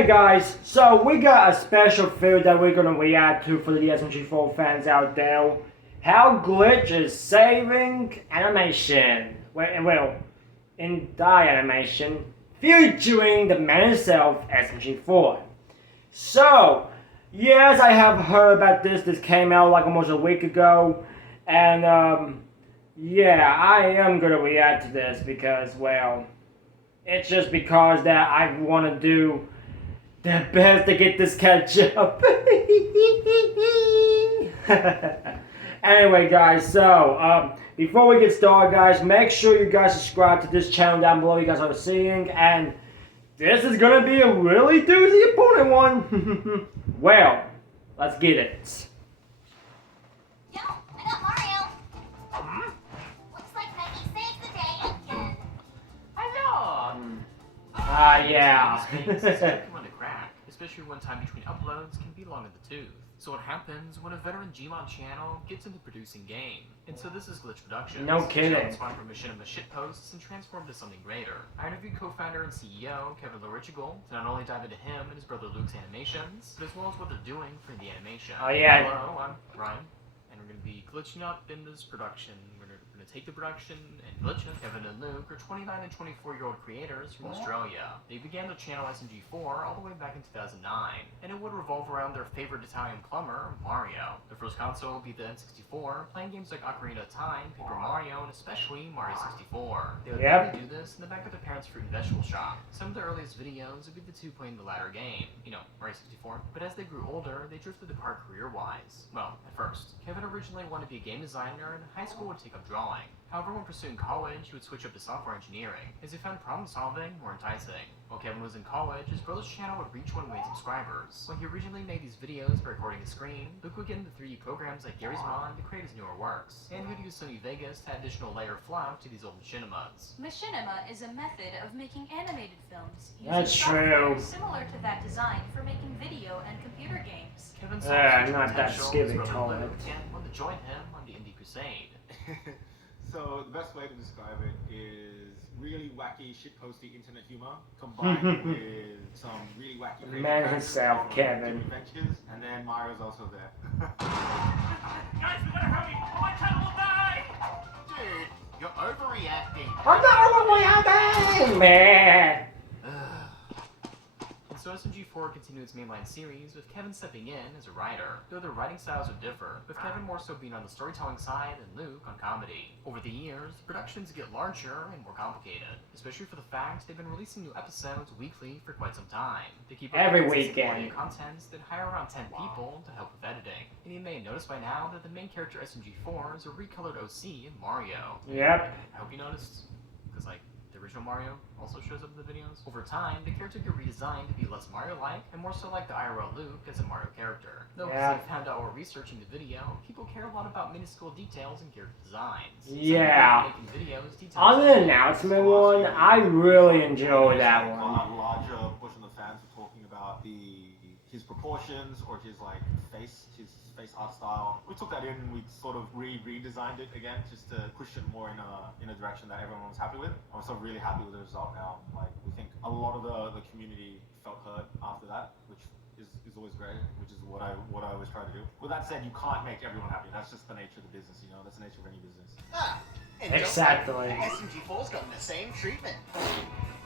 Hey guys, so we got a special video that we're gonna react to for the SMG4 fans out there. How Glitch is saving animation. Well, in die animation, featuring the man himself, SMG4. So, yes, I have heard about this. This came out like almost a week ago. And, yeah, I am gonna react to this because, well, it's just because that I want to do the best to get this catch up. Anyway, guys, so before we get started, guys, make sure you guys subscribe to this channel down below. You guys are seeing, and this is gonna be a really doozy opponent one. Well, let's get it. Yo, I got Mario. Looks like Maggie saved the day again. Hello! Yeah. This game's can run a crack, especially when time between uploads can be long in the tooth. So what happens when a veteran Gmod channel gets into producing game? And so this is Glitch Productions. No kidding. The channel spawned from machinima shitposts and transformed to something greater. I interviewed co-founder and CEO Kevin Lorichigal to not only dive into him and his brother Luke's animations, but as well as what they're doing for the animation. Oh, yeah. Hello, I'm Ryan, and we're going to be glitching up in this production. We're going to take the production and glitch it. Kevin and Luke are 29 and 24-year-old creators from Australia. They began their channel SMG4 all the way back in 2009, and it would revolve around their favorite Italian plumber, Mario. Their first console would be the N64, playing games like Ocarina of Time, Paper Mario, and especially Mario 64. They would mainly do this in the back of their parents' fruit and vegetable shop. Some of their earliest videos would be the two playing the latter game, you know, Mario 64, but as they grew older, they drifted apart career-wise. Well, at first, Kevin originally wanted to be a game designer, and high school would take up drawing. However, when pursuing college, he would switch up to software engineering, as he found problem-solving more enticing. While Kevin was in college, his brother's channel would reach 1 million subscribers. When he originally made these videos by recording a screen, Luke would get into 3D programs like Garry's Mod to create his newer works, and he would use Sony Vegas to add additional layer of fluff to these old machinimas. Machinima is a method of making animated films using That's software true. similar to that designed for making video and computer games. Kevin saw his Not that potential, skivvy his brother told Luke, it. and wanted to join him on the Indie Crusade. So the best way to describe it is really wacky, shitposty internet humor combined with some really wacky crazy Man characters himself, from Kevin. different adventures, and then Mario's also there. Guys, we gotta hurry! Or my channel will die! Dude, you're overreacting. I'm not overreacting, man. And so SMG4 continued its mainline series, with Kevin stepping in as a writer, though their writing styles would differ, with Kevin more so being on the storytelling side and Luke on comedy. Over the years, the productions get larger and more complicated, especially for the fact they've been releasing new episodes weekly for quite some time. They keep Every releasing weekend. audio contents that hire around 10 people to help with editing. And you may have noticed by now that the main character SMG4 is a recolored OC in Mario. Yep. I hope you noticed, because like, the original Mario also shows up in the videos. Over time, the character get redesigned to be less Mario-like, and more so like the IRL Luke as a Mario character. Though, Yeah. as I found out while researching the video, people care a lot about minuscule details and character designs. Some Yeah. people making videos, details On the announcement one, I really enjoyed that A one. lot larger push on the fans for talking about his proportions or his his face art style. We took that in and we sort of redesigned it again just to push it more in a direction that everyone was happy with. I'm so really happy with the result now. Like, we think a lot of the community felt hurt after that, which is always great, which is what I always try to do. With that said, you can't make everyone happy. That's just the nature of the business, you know. That's the nature of any business. And Exactly. SMG4's gotten the same treatment.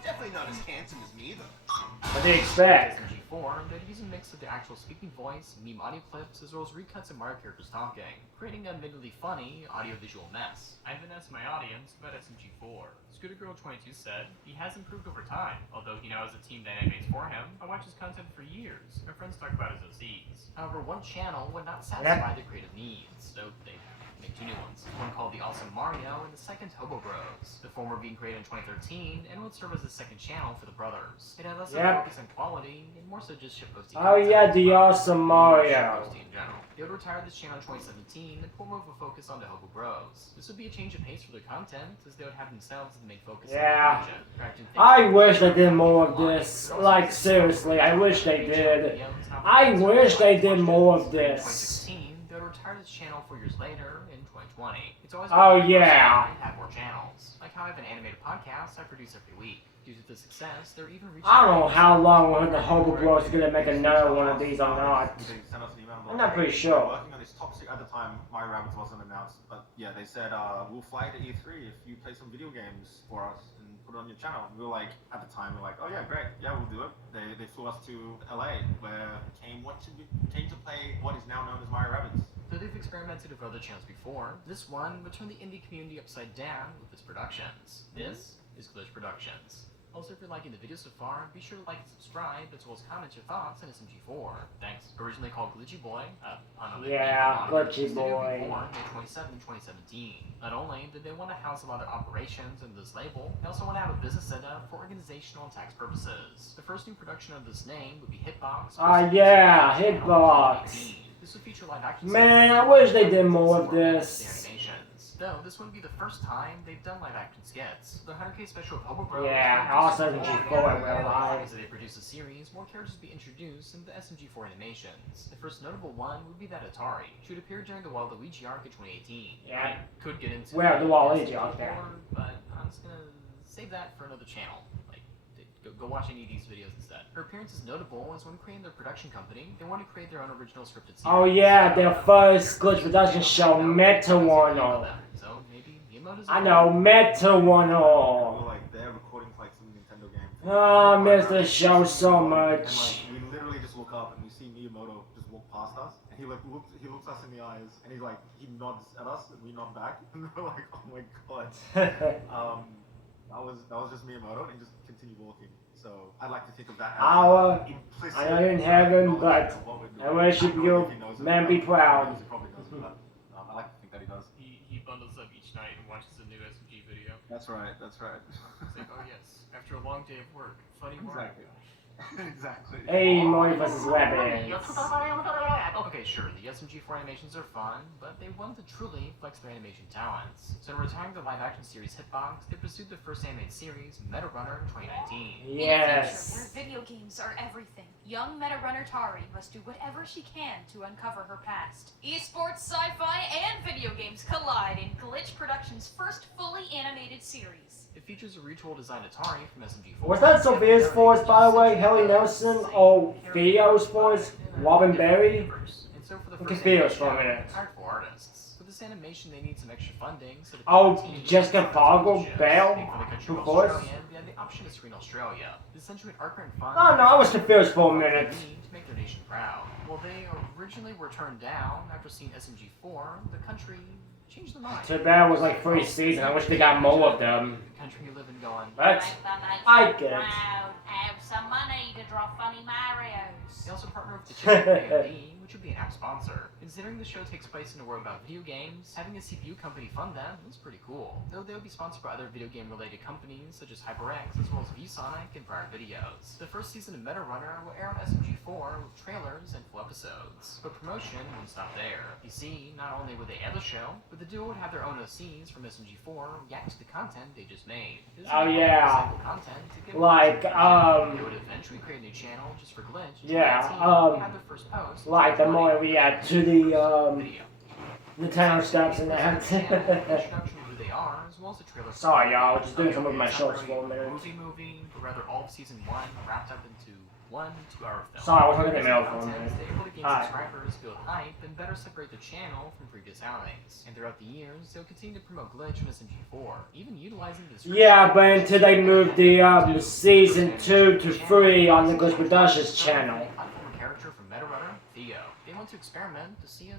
Definitely not as handsome as me, though. What do you expect? SMG4, they'd use a mix of the actual speaking voice, meme audio clips, as well as recuts of Mario characters talking, creating an admittedly funny audio-visual mess. I've been asked my audience about SMG4. ScooterGirl22 said, he has improved over time, although he now has a team that animates for him. I watch his content for years. My friends talk about his OCs. However, one channel would not satisfy their creative needs, so they make two new ones. One called The Awesome Mario, and the second Hobo Bros. The former being created in 2013, and would serve as the second channel for the brothers. It had less of a focus on quality, and more so just shitposting Oh yeah, The Awesome Mario. shitposting in general. They would retire this channel in 2017, and put more of a focus onto Hobo Bros. This would be a change of pace for their content, as they would have themselves as the main focus of Yeah. the content. Correcting things I like wish they did videos, more of online, this. but also Like, just seriously, I wish they did. videos, not I videos, wish they like did watch more it. of In this. 2016, they would retire this channel 4 years later in 2020. It's always Oh, been my yeah. personal have more channels. Like how I have an animated podcast I produce every week. Due to the success, they're even reaching. I don't know how long the Hobo Bros is gonna make another one of these or not. They sent us an email. I'm not pretty We're sure. working on this top secret. At the time, Mario Rabbids wasn't announced, but yeah, they said we'll fly to E3 if you play some video games for us and put it on your channel. We were like, at the time, we're like, oh yeah, great, yeah, we'll do it. They flew us to LA, where came to play what is now known as Mario Rabbids. Though they've experimented with other channels before, this one would turn the indie community upside down with its productions. This is Glitch Productions. Also, if you're liking the video so far, be sure to like and subscribe, as well as comment your thoughts on SMG4. Thanks. Originally called Glitchy Boy, Yeah, Glitchy Boy. Born May 27, 2017. Not only did they want to house a lot of operations under this label, they also want to have a business setup for organizational and tax purposes. The first new production of this name would be Hitbox. Yeah, Hitbox. This would feature live action. Man, I wish they did more of this. Though this wouldn't be the first time they've done live action skits. The 100K special of Hobo Bros. Yeah, also SMG4 in real life. As they produce a series, more characters would be introduced into the SMG4 animations. The first notable one would be that Atari, which would appear during the Waluigi arc in 2018. Yeah. Could get into Well, the Waluigi SMG4, arc there. but I'm just gonna save that for another channel. Go watch any of these videos instead. Her appearance is notable as when creating their production company, they want to create their own original scripted series. Oh yeah, their first Glitch Production show, Metawano. So maybe Miyamoto's I know, Metawano. We're like they're recording like some Nintendo game. Oh, I miss the show so And much. like we literally just look up and we see Miyamoto just walk past us, and he looks us in the eyes, and he nods at us, and we nod back, and we're like, oh my god. That was just Miyamoto, and just continue walking. So I'd like to think of that as Our, implicit I know you're in heaven, but knowledge of what we're doing. I worship don't know you. if he knows it, Man, but be proud. He probably does, but I like to think that he does. He bundles up each night and watches a new SMG video. That's right. That's right. It's like, oh yes, after a long day of work, funny Mario. Exactly. Exactly. Hey, Mori vs. Rabbits. Okay, sure, the SMG4 animations are fun, but they want to truly flex their animation talents. So in retiring the live-action series Hitbox, they pursued the first animated series, Meta Runner, in 2019. In a Yes. future where video games are everything, young meta runner Tari must do whatever she can to uncover her past. Esports, sci-fi, and video games collide in Glitch Productions' first fully animated series. It features a retool designed Atari from SMG4. Was that Sophia's voice, by the way? Helly Nelson? Or Theo's voice? Robin Berry? And so for the Look first at Theo's animation, for a minute. they hired 4 artists. For this animation, they need some extra funding, so the Oh, team Jessica uses Fargo sponsorships. Bell? And for the country Who of voiced? Australia, they had the option to screen Australia. It's essentially an art and fun. Oh no, I was confused for a minute. To make their nation proud. Well, they originally were turned down after seeing SMG4. The country changed their mind. Too bad it was like 3 seasons. I wish they got more of them. The country you live in going. But Make the nation I get it. proud. Have some money to draw funny Marios. They also partner with the AMD, which would be an app sponsor. Considering the show takes place in a world about video games, having a CPU company fund them is pretty cool. Though they would be sponsored by other video game related companies such as HyperX as well as VSonic and prior videos. The first season of Meta Runner will air on SMG4 with trailers and full episodes. But promotion wouldn't stop there. You see, not only would they air the show, but the duo would have their own OCs from SMG4 react to the content they just made. This Oh, would be yeah. recycled content to give Like, They would eventually create a new channel just for Glitch. Yeah, They had their first post. like the more we add to the Video. Nintendo steps and that. Introduction to who they are, as well as the trailer. Sorry, y'all, just doing some of my shorts for a minute. Movie, but rather all of season 1 wrapped up into one 2-hour film. Sorry, I was looking at the mail for a Content, minute. They're able to gain Hi. subscribers, build hype, and better separate the channel from previous outings. And throughout the years, they'll continue to promote Glitch on SMG4, even utilizing this. Yeah, but until they moved the season 2 to 3 on the Glitch Productions channel. Platform character from Meta Runner, Theo. They want to experiment to see if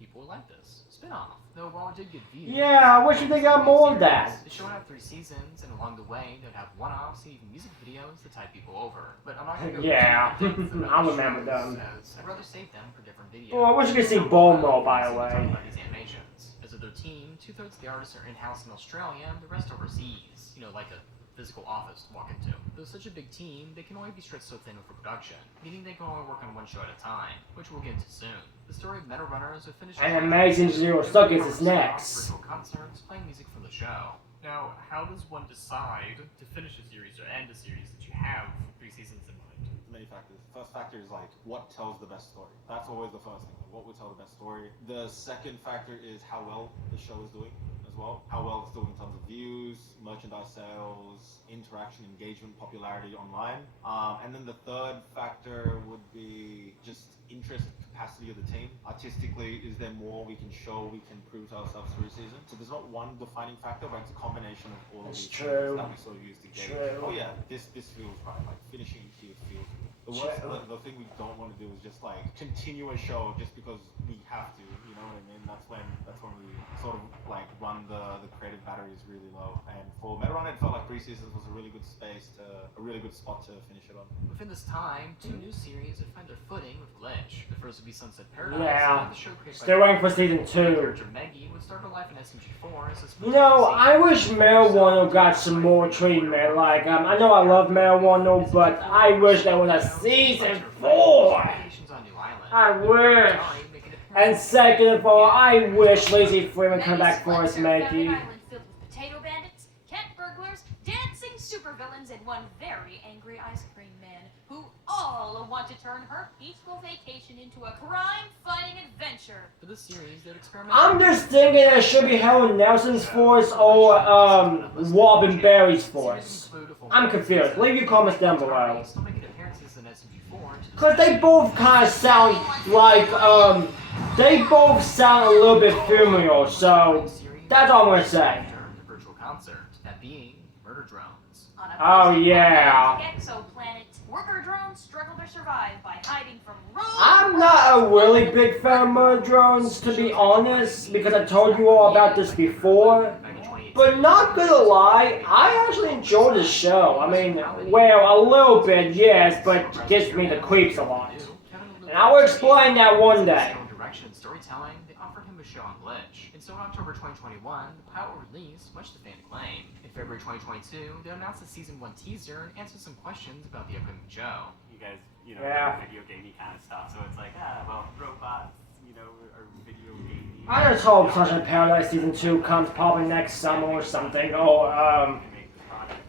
people would like this spin-off. Though while it did get views, Yeah, I wish they got more of that. the show would have 3 seasons, and along the way, they'd have one-offs and even music videos to tide people over. But I'm not gonna go Yeah, too in-depth about I the remember shows, them. as I'd rather save them for different videos. Oh, I wish you could see Bulmo, by the Talk way. about these animations. As of their team, 2/3 of the artists are in-house in Australia, and the rest overseas. You know, like a physical office to walk into. Though such a big team, they can only be stretched so thin for production, meaning they can only work on one show at a time, which we'll get into soon. The story of Meta Runners would finish. And Amazing Zero Suckers is next. Virtual concerts playing music from the show. Now, how does one decide to finish a series or end a series that you have 3 seasons in mind? Many factors. First factor is like what tells the best story. That's always the first thing. What would tell the best story. The second factor is how well the show is doing as well. How well it's doing in terms of views, merchandise sales, interaction, engagement, popularity online. And then the third factor would be just interest, capacity of the team. Artistically, is there more we can show, we can prove to ourselves through a season? So there's not one defining factor, but it's a combination of all of That's these true. things that we sort of use to gauge. True. Oh yeah, this feels right. Like finishing here feels good. The thing we don't want to do is just like continue a show just because we have to. You know what I mean? That's when we sort of like run the creative batteries really low. And for Metarun, it felt like 3 seasons was a really good spot to finish it on. Within this time, 2 new series would find their footing with Glitch. The first would be Sunset Paradise. Yeah. And the show created by Still waiting for season the 2. character Meggy would start her life in SMG4 as a You know, I wish Marijuana got some more treatment. Like, I know I love Marijuana, but I wish there was a season 4. I wish. And second of all, I wish Lazy Freeman come back for us, Maggie. An island filled with potato bandits, cat burglars, dancing supervillains, and one very angry ice cream man who all want to turn her peaceful vacation into a crime-fighting adventure. For this series, they'd experiment. I'm just thinking it should be Helen Nelson's force or Robin Berry's force. I'm confused. Leave your comments down below. Still making appearances in SMG4. Cause they both kind of sound like they both sound a little bit familiar. So that's all I'm gonna say. The virtual concert, that being Murder Drones. On a Oh, first yeah. exoplanet, worker drones struggle to survive by hiding from rogue I'm not a really big fan of Murder Drones, to be honest, because I told you all about this before. Back in 2018. But not gonna lie, I actually enjoy the show. I mean, well, a little bit, yes, but it gives me the creeps a lot. And I will explain that one day. Direction and storytelling, they offered him a show on Glitch. And so in October 2021, the pilot was released, much to fan acclaim. In February 2022, they announced the season 1 teaser and answered some questions about the upcoming show. You guys, Yeah. video gamey kind of stuff. So it's like, well, robots, are video gamey. I just hope Sunshine Paradise Season 2 comes probably next summer or something. Or,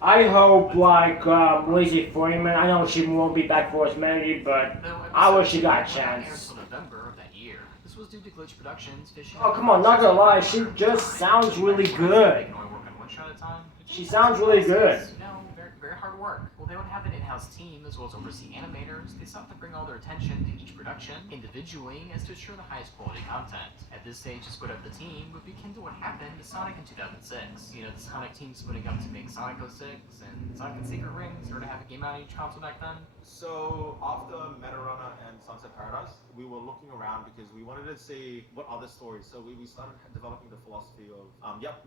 I hope, like, Lizzie Freeman, I know she won't be back for as many, but I wish she got a chance. Until November of that year. This was due to Glitch Productions fishing. Oh, come on, not gonna lie, she just sounds really good. They can only work on one shot at a time. She sounds really good. No, very, very hard work. Well, they would have an in-house team as well as oversee animators. They sought to bring all their attention to each production individually as to ensure the highest quality content. At this stage, to split up the team would be akin to what happened to Sonic in 2006. The Sonic team splitting up to make Sonic 06 and Sonic and Secret Rings, or to have a game out on each console back then. So after Metarunner and Sunset Paradise, we were looking around because we wanted to see what other stories. So we started developing the philosophy of,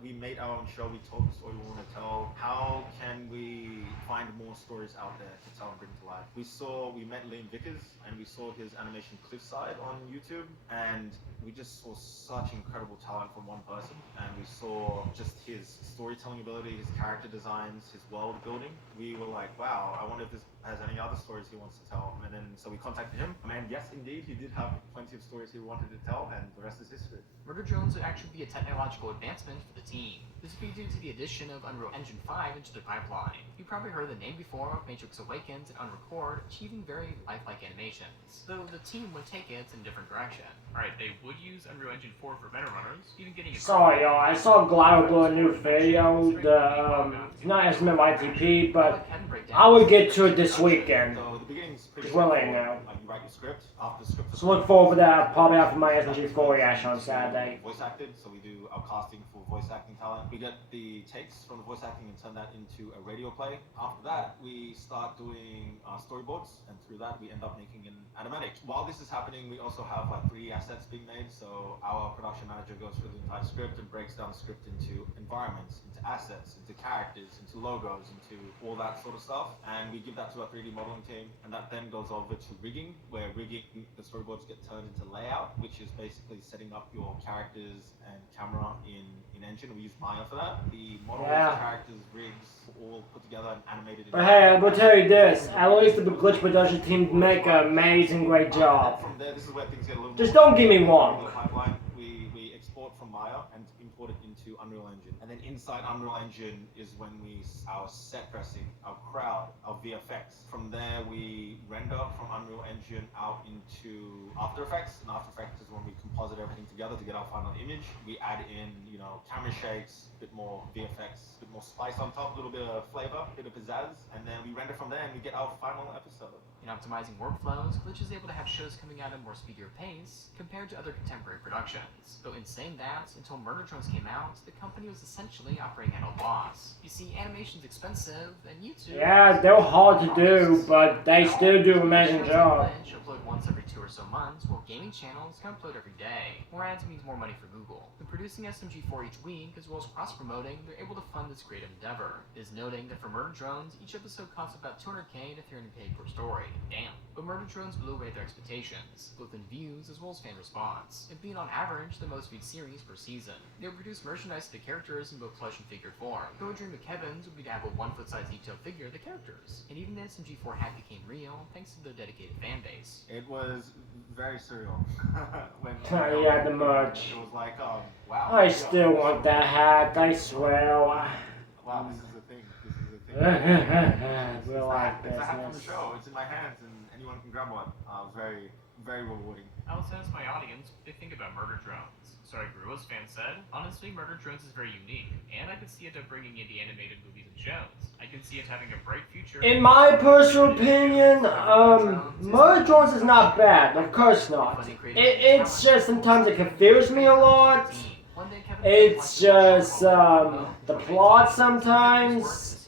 we made our own show, we told the story we want to tell. How can we find more stories out there to tell and bring to life? We met Liam Vickers and we saw his animation Cliffside on YouTube, and we just saw such incredible talent from one person, and we saw just his storytelling ability, his character designs, his world building. We were like, wow, I wonder if this has any other stories he wants to tell. And then so we contacted him, and yes, indeed, he did have plenty of stories he wanted to tell, and the rest is history. Murder Drones would actually be a technological advancement for the team. This would be due to the addition of Unreal Engine 5 into their pipeline. You probably heard the name before of Matrix Awakens and Unrecord, achieving very lifelike animations, though the team would take it in a different direction. Alright, they would use Unreal Engine 4 for Meta Runners, even getting a Sorry, y'all, I saw Glider upload a new video, it's not SMM ITP, but I will get to it this weekend. So the beginning's pretty It's well late straightforward. now. Like you write your script, after the script is So look forward to that, probably after my SMG4 reaction on Saturday. voice acted, so we do our casting for voice acting talent. We get the takes from the voice acting and turn that into a radio play. After that, we start doing storyboards, and through that, we end up making an animatic. While this is happening, we also have like 3D assets being made. So our production manager goes through the entire script and breaks down the script into environments, into assets, into characters, into logos, into all that sort of stuff. And we give that to our 3D modeling team, and that then goes over to rigging, where rigging, the storyboards get turned into layout, which is basically setting up your characters and camera in Engine. We use Maya for that. The models, Yeah. characters, rigs, all put together and animated. But hey, I will tell you this, at least the Glitch production team make an amazing, great job. From there, this is where things get a little Just more don't get me in wrong. the pipeline. We export from Maya and import it into Unreal Engine. And then inside Unreal Engine is when our set dressing, our crowd, our VFX. From there, we render from Unreal Engine engine out into After Effects, and After Effects is when we composite everything together to get our final image. We add in, you know, camera shakes, a bit more VFX, a bit more spice on top, a little bit of flavor, a bit of pizzazz, and then we render from there and we get our final episode. In optimizing workflows, Glitch is able to have shows coming out at a more speedier pace compared to other contemporary productions. Though in saying that, until Murder Drones came out, the company was essentially operating at a loss. You see, animation's expensive, and YouTube... Yeah, they're hard to do, but they still do an amazing job. Glitch upload once every 2 or so months, while gaming channels can upload every day. More ads means more money for Google. When producing SMG4 each week, as well as cross-promoting, they're able to fund this great endeavor. It is noting that for Murder Drones, each episode costs about $200K to $300K per story. Damn. But Murder Drones blew away their expectations, both in views as well as fan response, it being on average the most viewed series per season. They would produce merchandise to the characters in both plush and figure form. The dream of Kevin's would be to have a 1-foot-size detailed figure of the characters, and even the SMG4 hat became real thanks to their dedicated fan base. It was very surreal. when Yeah, the merch. It was like, wow. I still want that hat, I swear. Wow, this is the thing. This is the thing. Real life It's a hat from the business. show. It's in my hands, and anyone can grab one. Very, very rewarding. I also asked my audience what they think about Murder Drones. So I grew, as fans said. Honestly, Murder Drones is very unique, and I could see it bringing indie animated movies and shows. I can see it having a bright future. In my personal opinion, Murder Drones is not bad. Of course not. It's just sometimes it confuses me a lot. It's just the plot sometimes.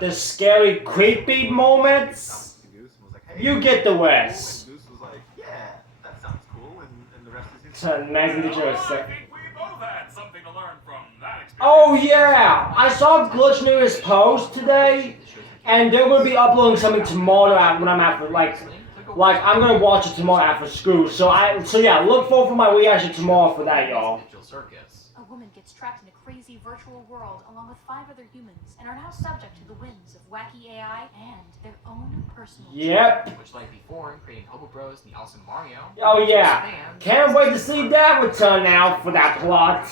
The scary, creepy moments. Goose was like, hey, You get the and rest. Goose was like, yeah, that sounds cool, and the rest is It's amazing that you're I sick. think we both had something to learn from that experience. Oh yeah! I saw Glitch News post today, and they're gonna be uploading something tomorrow when I'm after like I'm gonna watch it tomorrow after school. So yeah, look forward for my reaction tomorrow for that, y'all. A woman gets trapped in a crazy virtual world along with 5 other humans and are now subject to the whims of wacky AI and their own personal Yep. Which, like before, in creating Hobo Bros and the awesome Mario. Oh yeah. Can't wait to see that return out for that plot.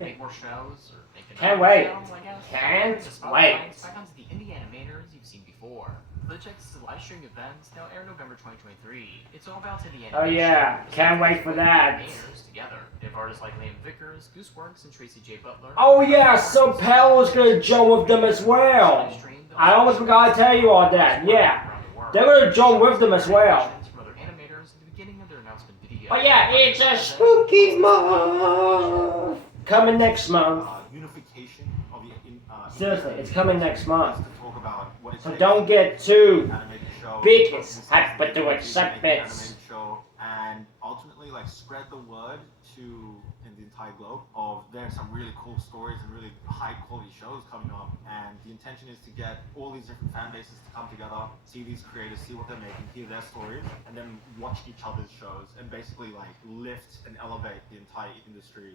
Make more shows or make Can't another wait. show, I guess. Can't The wait. spotlight back onto the indie animators you've seen before. GlitchX's live streaming events now air November 2023. It's all about indie animation. Oh yeah, can't wait for that. Animators together. They have artists like Liam Vickers, Gooseworks, and Tracy J. Butler. Oh yeah, so Pell is gonna join with them as well. I almost forgot to tell you all that. Yeah, they're gonna join with them as well. From other animators at the beginning of their announcement video. Oh yeah, it's a spooky month. Coming next month. Unification of the Seriously, it's coming next month. to talk about what it So takes don't get too animated show, big necessity hype, but do to it make an separate. animated show, and ultimately like spread the word to in the entire globe of there's some really cool stories and really high quality shows coming up, and the intention is to get all these different fan bases to come together, see these creators, see what they're making, hear their stories, and then watch each other's shows and basically like lift and elevate the entire industry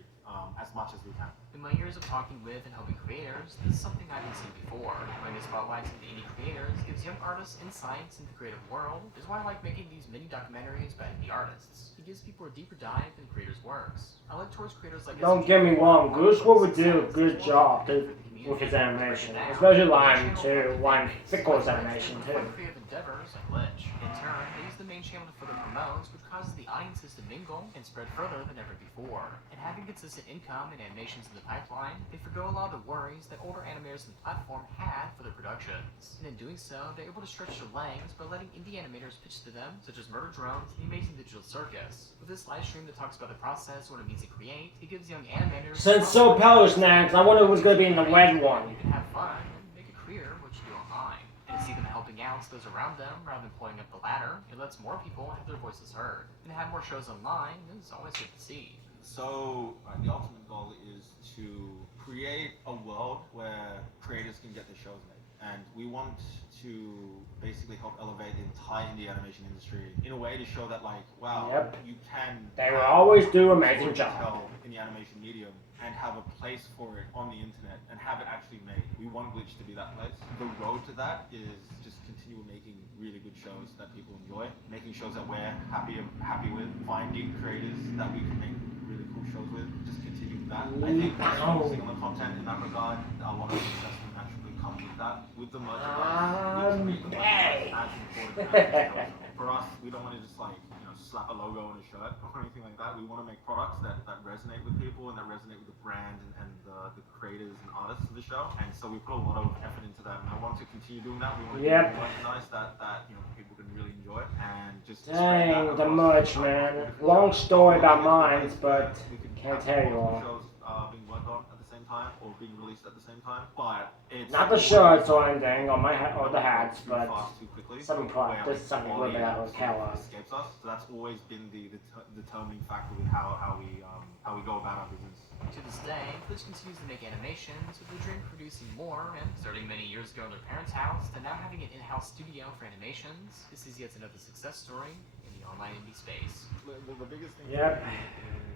as much as we can. In my years of talking with and helping creators, this is something I haven't seen before. Bringing spotlights into indie creators gives young artists insights into the creative world, is why I like making these mini documentaries about indie artists. It gives people a deeper dive in creators' works. I look towards creators like Don't get me wrong, Goosewood would do a good job with his animation, especially Lime too. Lime Fickle's animation too. Creative endeavors like Glitch. In turn, they use the main channel to further promote, which causes the audiences to mingle and spread further than ever before. And having consistent income and animations in the pipeline, they forgo a lot of the worries that older animators in the platform had for their productions. And in doing so, they're able to stretch their legs by letting indie animators pitch to them, such as Murder Drones and the Amazing Digital Circus. With this live stream that talks about the process, what it means to create, it gives young animators... Since So Pell's next, I wonder who's gonna be in the red one. You can have fun and make a career what you do online. And to see them helping out those around them rather than pulling up the ladder, it lets more people have their voices heard. And to have more shows online is always good to see. So the ultimate goal is to create a world where creators can get their shows made, and we want to basically help elevate the entire indie animation industry in a way to show that like, wow, Yep. you can. They will always do an amazing job. tell in the animation medium and have a place for it on the internet and have it actually made. We want Glitch to be that place. The road to that is just continue making really good shows that people enjoy, making shows that we're happy with, finding creators that we can make really cool shows with, just continue that. I think by focusing on the content in that regard, a lot of success will naturally come with that. With the merchandise, we need to make the merchandise as important as the show. For us, we don't want to just like, slap a logo on a shirt or anything like that. We want to make products that resonate with people and that resonate with the brand and the creators and artists of the show. And so we put a lot of effort into that. And I want to continue doing that. We want to Yep. do merchandise that people can really enjoy and just Dang, the merch, man. Long story about mine, but can't tell you all. Shows being worked on at the same time or being released at the same time, but it's Not the shirts or anything, or my or the hats, too but fast, too quickly, some where just something a little bit out of quality color. escapes us. So that's always been the determining factor with how we go about our business. To this day, Glitch continues to make animations with the dream of producing more, and starting many years ago in their parents' house, to now having an in-house studio for animations. This is yet another success story in the online indie space. The biggest thing Yep. is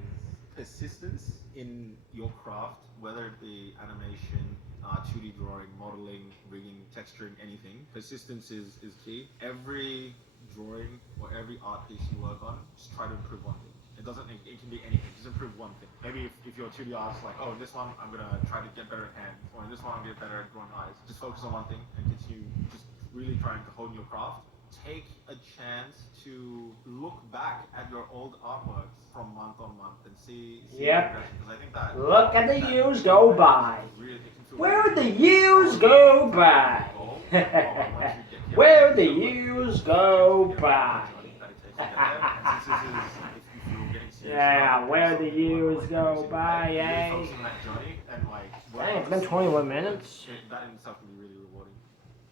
persistence in your craft, whether it be animation, 2D drawing, modeling, rigging, texturing, anything. Persistence is key. Every drawing or every art piece you work on, just try to improve one thing. It can be anything, just improve one thing. Maybe if you're a 2D artist, like, oh, this one I'm gonna try to get better at hands, or in this one I'm gonna get better at drawing eyes. Just focus on one thing and continue just really trying to hone your craft. Take a chance to look back at your old artworks from month on month and see Yep. progression. Because I think that Look at the years go by. really, it can feel Where really the years go by. goal, once you get Where the years go by. Yeah, where the years go by, eh? Dang, it's been 21 minutes. That in itself can be really rewarding.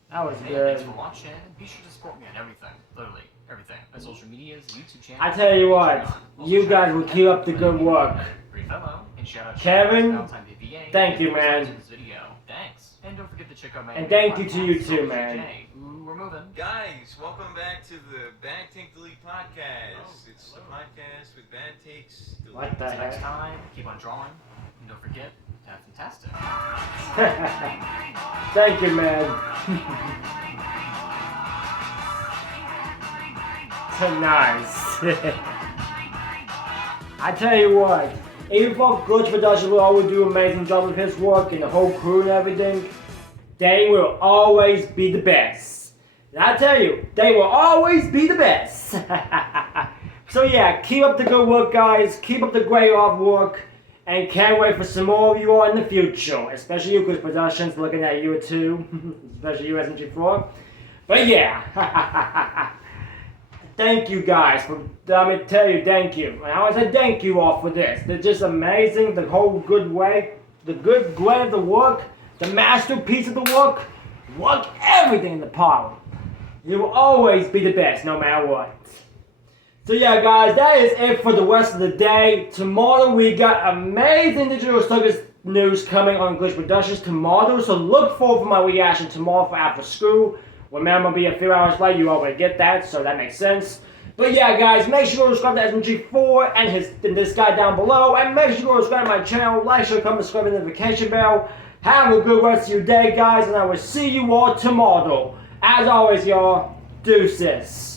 That was Hey, good. thanks for watching, and be sure to support me on everything. Literally, everything. My social medias, YouTube channel. I tell you what, Patreon. you guys will keep up the good work. Great fellow, and shout out Kevin, Valentine PVA, thank you, for sponsoring man. This video. Thanks. And don't forget to check out my And other thank you to you podcast, too, Social man. J. Ooh, we're moving. Guys, welcome back to the Bad Take Delete podcast. It's the podcast with Bad Takes Delete. What the Until next heck? time, keep on drawing, and don't forget to have fantastic. Thank you, man. Nice. I tell you what, even for Glitch Production will always do an amazing job of his work and the whole crew and everything, they will always be the best. And I tell you, they will always be the best. So yeah, keep up the good work, guys. Keep up the great artwork. And can't wait for some more of you all in the future. Especially you, Glitch Productions, looking at you too. Especially you, SMG4. But yeah. Thank you guys for, let me tell you, thank you. And I want to say thank you all for this. They're just amazing, the whole good way, the good way of the work, the masterpiece of the work, everything in the parlor. You will always be the best, no matter what. So yeah, guys, that is it for the rest of the day. Tomorrow we got amazing Digital Circus news coming on Glitch Productions tomorrow, so look forward for my reaction tomorrow for After School. Remember, be a few hours late, you already get that, so that makes sense. But yeah, guys, make sure to subscribe to SMG4 and this guy down below. And make sure to subscribe to my channel, like, share, comment, subscribe, and notification bell. Have a good rest of your day, guys, and I will see you all tomorrow. As always, y'all, deuces.